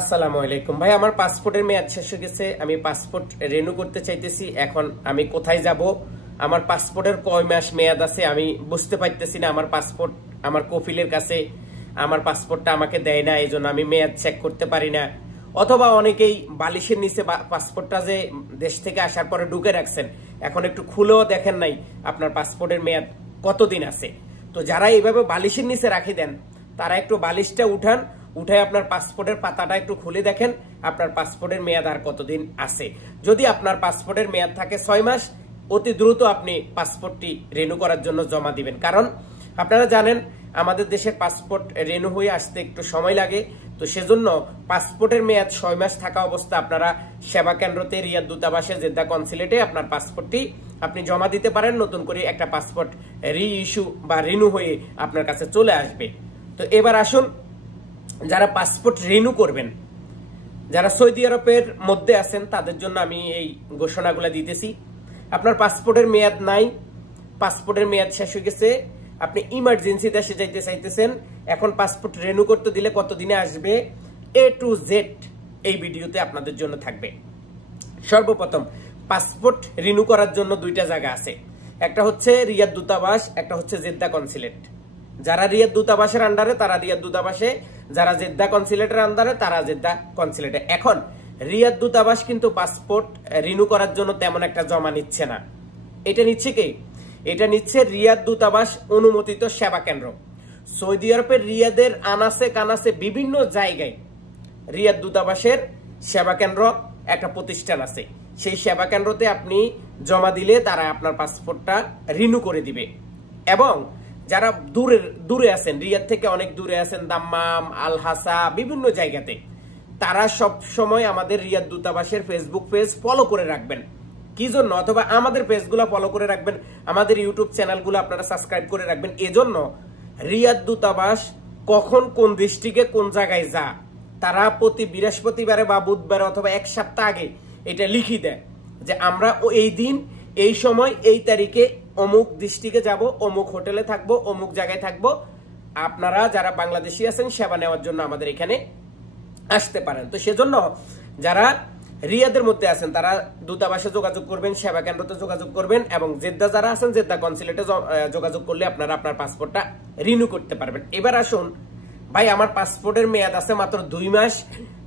আসসালামু আলাইকুম ভাই, আমার পাসপোর্টের মেয়াদ শেষ হয়ে গেছে। আমি পাসপোর্ট রিনিউ করতে চাইতেছি। এখন আমি কোথায় যাব? আমার পাসপোর্টের কয় মাস মেয়াদ আছে আমি বুঝতে পারতেছি না। আমার পাসপোর্ট আমার কফিলের কাছে আমার পাসপোর্টটা আমাকে দেয় না, এই জন্য আমি মেয়াদ চেক করতে পারি না। অথবা অনেকেই বালিশের নিচে পাসপোর্টটা যে দেশ থেকে আসার পরে ঢুকে রাখছেন, এখন একটু খুলেও দেখেন নাই আপনার পাসপোর্টের মেয়াদ কতদিন আছে। তো যারা এইভাবে বালিশের নিচে রাখি দেন, তারা একটু বালিশটা উঠায় আপনার পাসপোর্টের পাতাটা একটু খুলে দেখেন আপনার পাসপোর্টের মেয়াদ আর কতদিন আছে। যদি আপনার পাসপোর্টের মেয়াদ থাকে 6 মাস, অতি দ্রুত আপনি পাসপোর্টটি রিনিউ করার জন্য জমা দিবেন। কারণ আপনারা জানেন আমাদের দেশের পাসপোর্ট রিনিউ হয়ে আসতে একটু সময় লাগে। তো সেজন্য পাসপোর্টের মেয়াদ 6 মাস থাকা অবস্থা আপনারা সেবা কেন্দ্রতে, রিয়াদ দূতাবাসে, জেদ্দা কনসুলেটে আপনার পাসপোর্টটি আপনি জমা দিতে পারেন। নতুন করে একটা পাসপোর্ট রি ইস্যু বা রিনিউ হয়ে আপনার কাছে চলে আসবে। তো এবার আসুন, যারা পাসপোর্ট রিনিউ করবেন, যারা সৌদি আরবের মধ্যে আছেন, তাদের জন্য আমি এই ঘোষণাগুলো দিতেছি। আপনার পাসপোর্টের মেয়াদ নাই, পাসপোর্টের মেয়াদ শেষ হয়ে গেছে, আপনি ইমার্জেন্সি দেশে যাইতে চাইতেছেন, এখন পাসপোর্ট রিনিউ করতে দিলে কতদিনে আসবে, A to Z এই ভিডিওতে আপনাদের জন্য থাকবে। সর্বপ্রথম, পাসপোর্ট রিনিউ করার জন্য দুইটা জায়গা আছে, একটা হচ্ছে রিয়াদ দূতাবাস, একটা হচ্ছে জেদ্দা কনসুলেট। যারা রিয়াদ দূতাবাসের আন্ডারে তারা রিয়াদ দূতাবাসে, যারা জেদ্দা কনসুলেটের আন্ডারে তারা জেদ্দা কনসুলেটে। এখন রিয়াদ দূতাবাস কিন্তু পাসপোর্ট রিনিউ করার জন্য তেমন একটা জমা নিচ্ছে না। এটা নিচ্ছে কে? এটা নিচ্ছে রিয়াদ দূতাবাস অনুমোদিত সেবা কেন্দ্র। সৌদি আরবের রিয়াদের আনাসে কানাসে বিভিন্ন জায়গায় রিয়াদ দূতাবাসের সেবা কেন্দ্র একটা প্রতিষ্ঠান আছে। সেই সেবা কেন্দ্রতে আপনি জমা দিলে তারা আপনার পাসপোর্টটা রিনিউ করে দিবে। এবং যারা দূরে আছেন, রিয়াদ থেকে অনেক দূরে আছেন, দাম্মাম, আল হাসা, বিভিন্ন জায়গাতে, তারা সব সময় আমাদের রিয়াদ দূতাবাসের ফেসবুক পেজ ফলো করে রাখবেন। কি জন্য? অথবা আমাদের পেজগুলো ফলো করে রাখবেন, আমাদের ইউটিউব চ্যানেলগুলো আপনারা সাবস্ক্রাইব করে রাখবেন। এজন্য রিয়াদ দূতাবাস কখন কোন ডিস্ট্রিক্টে কোন জায়গায় যা, তারা প্রতি বৃহস্পতিবারে বা বুধবারে অথবা এক সপ্তাহ আগে এটা লিখি দেয় যে আমরা এই দিন, এই সময়, এই তারিখে অমুক ডিস্ট্রিক্টে যাব, অমুক হোটেলে থাকবো, অমুক জায়গায় থাকবো। আপনারা যারা বাংলাদেশি আছেন সেবা নেওয়ার জন্য আমাদের এখানে আসতে পারেন। তো সেজন্য যারা রিয়াদের মধ্যে আছেন তারা দূতাবাসে যোগাযোগ করবেন, সেবা কেন্দ্রতে যোগাযোগ করবেন, এবং জেদ্দা যারা আছেন জেদ্দা কনসুলেটে যোগাযোগ করলে আপনারা আপনার পাসপোর্টটা রিনিউ করতে পারবেন। এবার আসুন ভাই, আমার পাসপোর্টের মেয়াদ আছে মাত্র 2 মাস,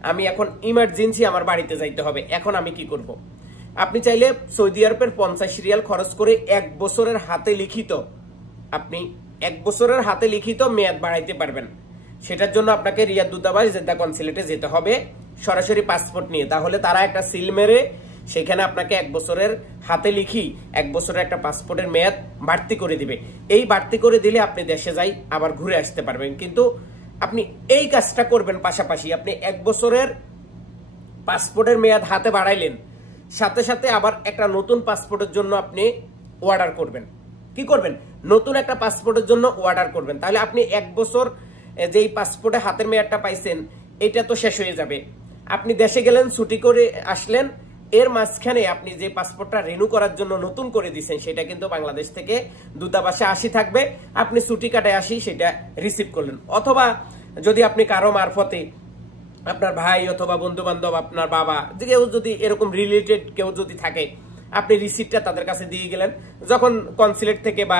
আমি এখন ইমার্জেন্সি আমার বাড়িতে যাইতে হবে, এখন আমি কি করব? আপনি চাইলে সৌদি আরবের 50 রিয়াল খরচ করে 1 বছরের হাতে লিখিত, আপনি 1 বছরের হাতে লিখিত মেয়াদ বাড়াইতে পারবেন। সেটার জন্য আপনাকে রিয়াদ দূতাবাস জেদ্দা কনসুলেটে যেতে হবে সরাসরি পাসপোর্ট নিয়ে। তাহলে তারা একটা সিল মেরে সেখানে আপনাকে 1 বছরের হাতে লিখি 1 বছরের একটা পাসপোর্টের মেয়াদ বাড়তি করে দিবে। এই বাড়তি করে দিলে আপনি দেশে যাই আবার ঘুরে আসতে পারবেন। কিন্তু আপনি এই কাজটা করবেন, পাশাপাশি আপনি 1 বছরের পাসপোর্টের মেয়াদ হাতে বাড়াইলেন, সাথে সাথে আবার একটা নতুন পাসপোর্টের জন্য আপনি অর্ডার করবেন। কি করবেন? নতুন একটা পাসপোর্টের জন্য অর্ডার করবেন। তাহলে আপনি 1 বছর যেই পাসপোর্টে হাতের মেয়াদটা পাইছেন এটা তো শেষ হয়ে যাবে। আপনি দেশে গেলেন, ছুটি করে আসলেন, এর মাঝখানে আপনি যে পাসপোর্টটা রিনিউ করার জন্য নতুন করে দিয়েছেন সেটা কিন্তু বাংলাদেশ থেকে দূতাবাসে আসি থাকবে। আপনি ছুটি কাটায় আসি সেটা রিসিভ করলেন। অথবা যদি আপনি কারো মারফতে, আপনার ভাই অথবা বন্ধু বান্ধব, আপনার বাবা, কেউ যদি এরকম রিলেটেড কেউ যদি থাকে, আপনি রিসিপ্টটা তাদের কাছে দিয়ে গেলেন। যখন কনসুলেট থেকে বা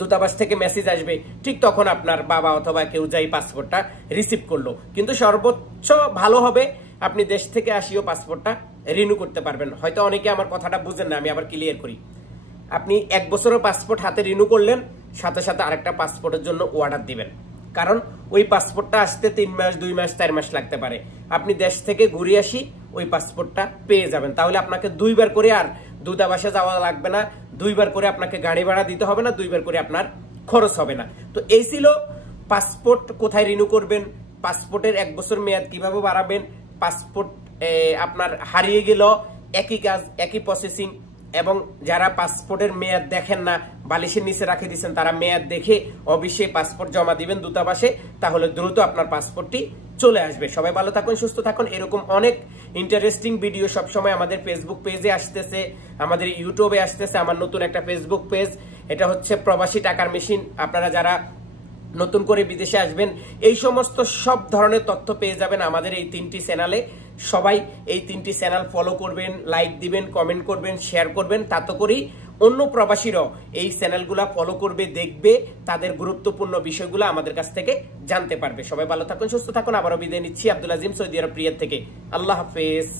দূতাবাস থেকে মেসেজ আসবে, ঠিক তখন আপনার বাবা অথবা কেউ যাই পাসপোর্টটা রিসিভ করলো। কিন্তু সর্বোচ্চ ভালো হবে আপনি দেশ থেকে আসিও পাসপোর্টটা রিনিউ করতে পারবেন। হয়তো অনেকে আমার কথাটা বুঝেন না, আমি আবার ক্লিয়ার করি। আপনি 1 বছরের পাসপোর্ট হাতে রিনিউ করলেন, সাথে সাথে আরেকটা পাসপোর্টের জন্য অর্ডার দিবেন। কারণ ওই পাসপোর্টটা আসতে 3 মাস, 2 মাস, 4 মাস লাগতে পারে। আপনি দেশ থেকে ঘুরে আসি ওই পাসপোর্টটা পেয়ে যাবেন। তাহলে আপনাকে 2 বার করে আর দূতাবাসে যাওয়া লাগবে না, 2 বার করে আপনাকে গাড়ি ভাড়া দিতে হবে না, 2 বার করে আপনার খরচ হবে না। তো এই ছিল পাসপোর্ট কোথায় রিনিউ করবেন, পাসপোর্টের 1 বছর মেয়াদ কিভাবে বাড়াবেন, পাসপোর্ট আপনার হারিয়ে গেল একই কাজ, একই প্রসেসিং। এবং যারা পাসপোর্টের মেয়াদ দেখেন না, বালিশের নিচে রাখে দিচ্ছেন, তারা মেয়াদ দেখে অবশ্যই পাসপোর্ট জমা দিবেন দূতাবাসে, তাহলে দ্রুত আপনার পাসপোর্টটি চলে আসবে। সবাই ভালো থাকুন, সুস্থ থাকুন। এরকম অনেক ইন্টারেস্টিং ভিডিও সবসময় আমাদের ফেসবুক পেজে আসতেছে, আমাদের ইউটিউবে আসতেছে। আমার নতুন একটা ফেসবুক পেজ, এটা হচ্ছে প্রবাসী টাকার মেশিন। আপনারা যারা নতুন করে বিদেশে আসবেন, এই সমস্ত সব ধরনের তথ্য পেয়ে যাবেন আমাদের এই 3টি চ্যানেলে। সবাই এই 3টি চ্যানেল ফলো করবেন, লাইক দিবেন, কমেন্ট করবেন, শেয়ার করবেন। তাতে করেই অন্য প্রবাসীরাও এই চ্যানেলগুলা ফলো করবে, দেখবে, তাদের গুরুত্বপূর্ণ বিষয়গুলো আমাদের কাছ থেকে জানতে পারবে। সবাই ভালো থাকুন, সুস্থ থাকুন। আবারও বিদায় নিচ্ছি আব্দুল আজিম, সৌদি আরব রিয়াদ থেকে। আল্লাহ হাফেজ।